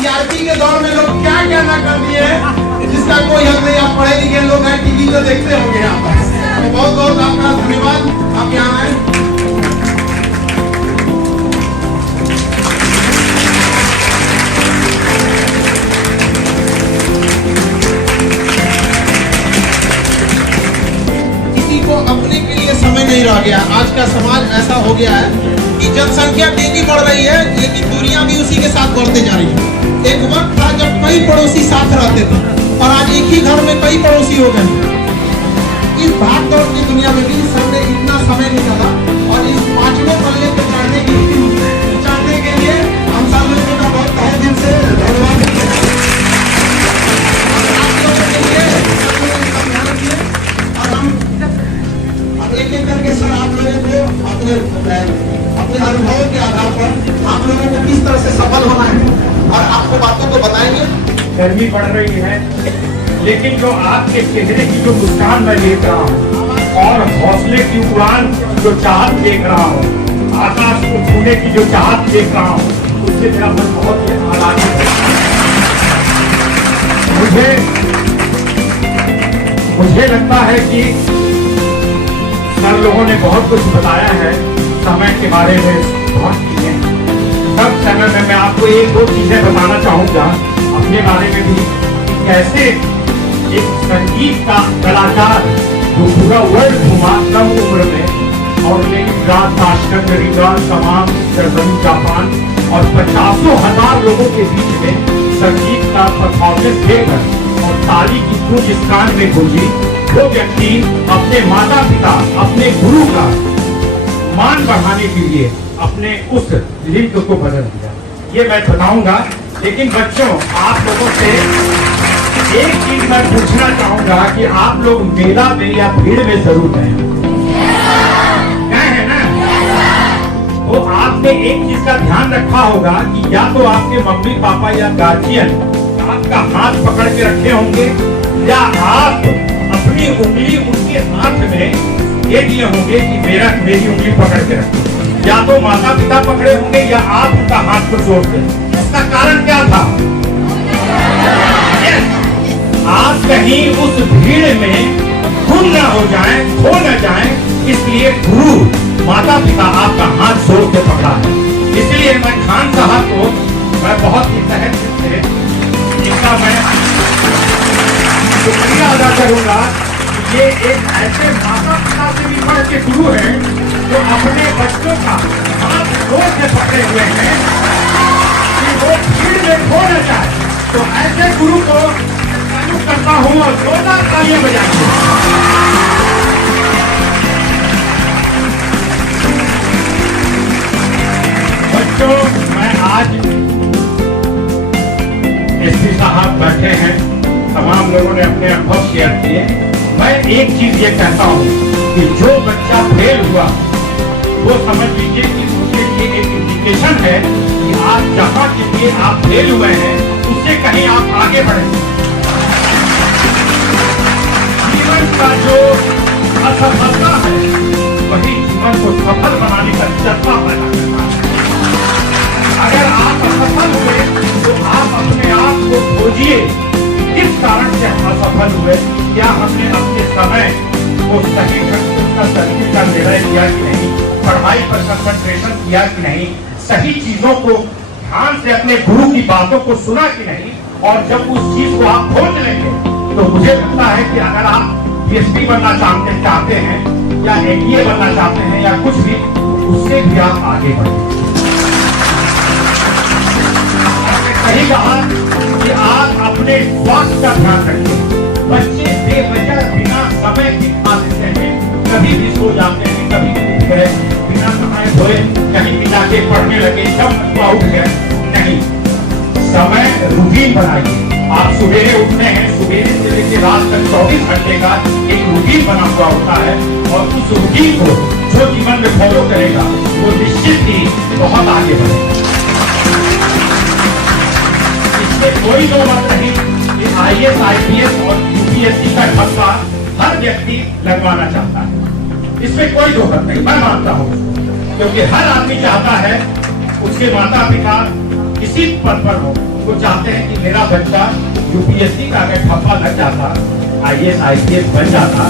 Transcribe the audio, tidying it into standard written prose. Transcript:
TRP के दौर में लोग क्या क्या ना कर दिए जिसका कोई हद नहीं। आप पढ़े लिखे लोग हैं, टीवी तो देखते होंगे यहाँ पर। तो बहुत बहुत आपका धन्यवाद, आप यहाँ आए। किसी को अपने के लिए समय नहीं रह गया। आज का समाज ऐसा हो गया है कि जनसंख्या डेली बढ़ रही है, लेकिन दूरियां भी उसी के साथ बढ़ते जा रही है। एक वक्त था जब कई पड़ोसी साथ रहते थे और आज एक ही घर में कई पड़ोसी हो गए। इस भाग दौड़ की दुनिया में भी सबने इतना समय निकाला और इस 5वें पल्ले पे चढ़ने के लिए हम सब लोगों का बहुत तहे दिल से धन्यवाद देते हैं। आप लोगों के लिए ध्यान दिए और हम एक एक करके सर आप लोगों को अपने अनुभव के आधार पर आप लोगों को किस तरह से सफल होना है और आपको बातों को बताएंगे। गर्मी बढ़ रही है, लेकिन जो आपके चेहरे की जो मुस्कान मैं देख रहा हूँ और हौसले की उड़ान जो चाहत देख रहा हूँ, आकाश को छूने की जो चाहत देख रहा हूँ, उससे मेरा मन बहुत ही आनंदित है। मुझे लगता है कि सर लोगों ने बहुत कुछ बताया है समय के बारे में, बहुत चीजें। सब समय में मैं आपको एक दो चीजें बताना चाहूंगा अपने बारे में भी, कैसे एक संगीत का कलाकार जो पूरा वर्ल्ड घुमा कम उम्र में और लेनिनग्राद, ताशकंद, रिगा, तमाम जर्मनी, जापान और 50,000 लोगों के बीच में संगीत का परफॉर्मेंस देकर और ताली की गूंज इस कान में गूंजी, वो व्यक्ति अपने माता पिता, अपने गुरु का मान बढ़ाने के लिए अपने उस लिंक को बदल दिया। ये मैं बताऊंगा, लेकिन बच्चों आप लोगों से एक चीज मैं पूछना चाहूंगा कि आप लोग मेला में या भीड़ में जरूर गए हैं ना? तो आपने एक चीज का ध्यान रखा होगा कि या तो आपके मम्मी पापा या गार्जियन आपका हाथ पकड़ के रखे होंगे या आप अपनी उंगली उनके हाथ में ये दिए होंगे कि मेरी उंगली पकड़ के रखो। या तो माता पिता पकड़े होंगे या आप उनका हाथ को जोड़ दे। इसका कारण क्या था? आप कहीं उस भीड़ में गुम न हो जाएं, खो न जाएं, इसलिए गुरु माता पिता आपका हाथ जोड़ के पकड़ा है। इसलिए मैं खान साहब को मैं बहुत ही तहे दिल से इनका मैं शुक्रिया अदा करूंगा। ये एक ऐसे माता पिता से भी बढ़ के गुरु है जो अपने बच्चों का हाथ जोड़ के पकड़े हुए हैं कि वो भीड़ में खो न जाए। तो ऐसे गुरु को चालू करता हूँ और जोरदार तालियां बजाएंगे। बच्चों, मैं आज एसपी साहब बैठे हैं, तमाम लोगों ने अपने अनुभव शेयर किए। मैं एक चीज ये कहता हूँ कि जो बच्चा फेल हुआ वो समझ लीजिए कि उसके लिए एक इंडिकेशन है कि आप जहाँ के लिए आप फेल हुए हैं उससे कहीं आप आगे बढ़े। जीवन का जो असफलता है वही जीवन को सफल बनाने का जज्बा पैदा करता है। अगर आप असफल हुए तो आप अपने आप को खोजिए किस कारण से हम असफल हुए। क्या हमने अपने समय को सही ढंग से उसका तरीके का निर्णय किया कि नहीं, पढ़ाई पर कंसंट्रेशन किया कि नहीं, सही चीजों को ध्यान से अपने गुरु की बातों को सुना कि नहीं। और जब उस चीज को आप खोज लेंगे तो मुझे लगता है कि अगर आप पीएचडी बनना चाहते हैं या एमबीए बनना चाहते हैं या कुछ भी, उससे भी आप आगे बढ़ेंगे। सही कहा कि आप अपने स्वास्थ्य का ध्यान रखें। बच्चे बेवजह बिना समय के खा लेते हैं, कभी भी सो जाते हैं, कभी उठ गए बिना समय धोए, कहीं भी जाके पढ़ने लगे, जब उठ गए। नहीं, समय रूटीन बनाइए। आप सुबह उठते हैं, सुबह से लेकर रात तक 24 घंटे का एक रूटीन बना हुआ होता है और उस रूटीन को जो जीवन में फॉलो करेगा वो निश्चित ही बहुत आगे बढ़ेगा। इसमें कोई दो मत नहीं कि आईएएस, आईपीएस और यूपीएससी का ठप्पा हर व्यक्ति लगवाना चाहता है। इसमें कोई दो मत नहीं, मैं मानता हूँ, क्योंकि हर आदमी चाहता है उसके माता पिता किसी पद पर हो, वो चाहते हैं कि मेरा बच्चा यूपीएससी का अगर ठप्पा लग जाता, आईएएस आईपीएस बन जाता,